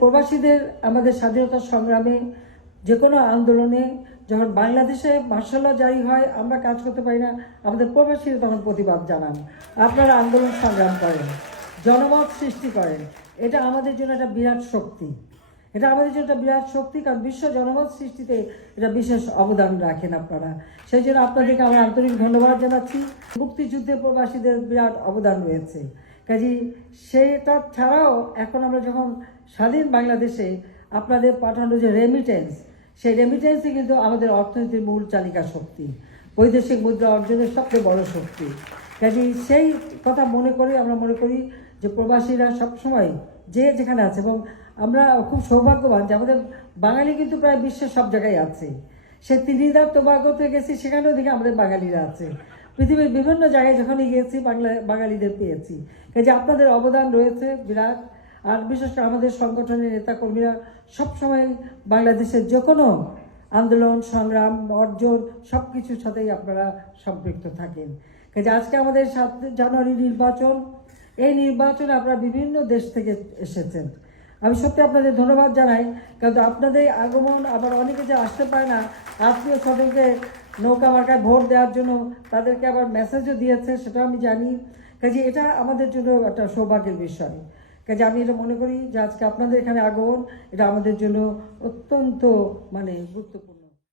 প্রবাসীদের আমাদের স্বাধীনতা সংগ্রামে যে কোনো আন্দোলনে যখন বাংলাদেশে মার্শাল্লাহ জারি হয়, আমরা কাজ করতে পারি না, আমাদের প্রবাসীরা তখন প্রতিবাদ জানান। আপনারা আন্দোলন সংগ্রাম করেন, জনমত সৃষ্টি করেন। এটা আমাদের জন্য একটা বিরাট শক্তি। এটা আমাদের জন্য একটা বিরাট শক্তি, কারণ বিশ্ব জনমত সৃষ্টিতে এটা বিশেষ অবদান রাখেন আপনারা। সেই জন্য আপনাদেরকে আমরা আন্তরিক ধন্যবাদ জানাচ্ছি। মুক্তিযুদ্ধে প্রবাসীদের বিরাট অবদান রয়েছে। কাজী সেটা ছাড়াও এখন আমরা যখন স্বাধীন বাংলাদেশে আপনাদের পাঠানো যে রেমিটেন্স সেই রেমিটেন্সই কিন্তু আমাদের অর্থনীতির মূল চালিকা শক্তি, বৈদেশিক মুদ্রা অর্জনের সবচেয়ে বড় শক্তি। কাজী, সেই কথা মনে করে আমরা মনে করি যে প্রবাসীরা সবসময় যে যেখানে আছে এবং আমরা খুব সৌভাগ্যবান যে আমাদের বাঙালি কিন্তু প্রায় বিশ্বের সব জায়গায় আছে। সে তিনিদার তোবাগতে গেছি, সেখানেও দেখি আমাদের বাঙালিরা আছে। পৃথিবীর বিভিন্ন জায়গায় যখনই গিয়েছি, বাংলা, বাঙালিদের পেয়েছি। কাজে আপনাদের অবদান রয়েছে, বিরাট। আর বিশেষ করে আমাদের সংগঠনের নেতাকর্মীরা সবসময় বাংলাদেশের যে কোনো আন্দোলন, সংগ্রাম, অর্জন সব কিছুর সাথেই আপনারা সম্পৃক্ত থাকেন। কাজে আজকে আমাদের সাত জানুয়ারি নির্বাচন। এই নির্বাচনে আপনারা বিভিন্ন দেশ থেকে এসেছেন। আমি সত্যি আপনাদের ধন্যবাদ জানাই, কিন্তু আপনাদের আগমন আবার অনেকে যে আসতে পারে না, আত্মীয় স্বজনকে নৌকা মার্কায় ভোট দেওয়ার জন্য তাদেরকে আবার মেসেজও দিয়েছে সেটা আমি জানি। কাজে এটা আমাদের জন্য একটা সৌভাগ্যের বিষয়। কাজে আমি এটা মনে করি যে আজকে আপনাদের এখানে আগমন, এটা আমাদের জন্য অত্যন্ত মানে গুরুত্বপূর্ণ।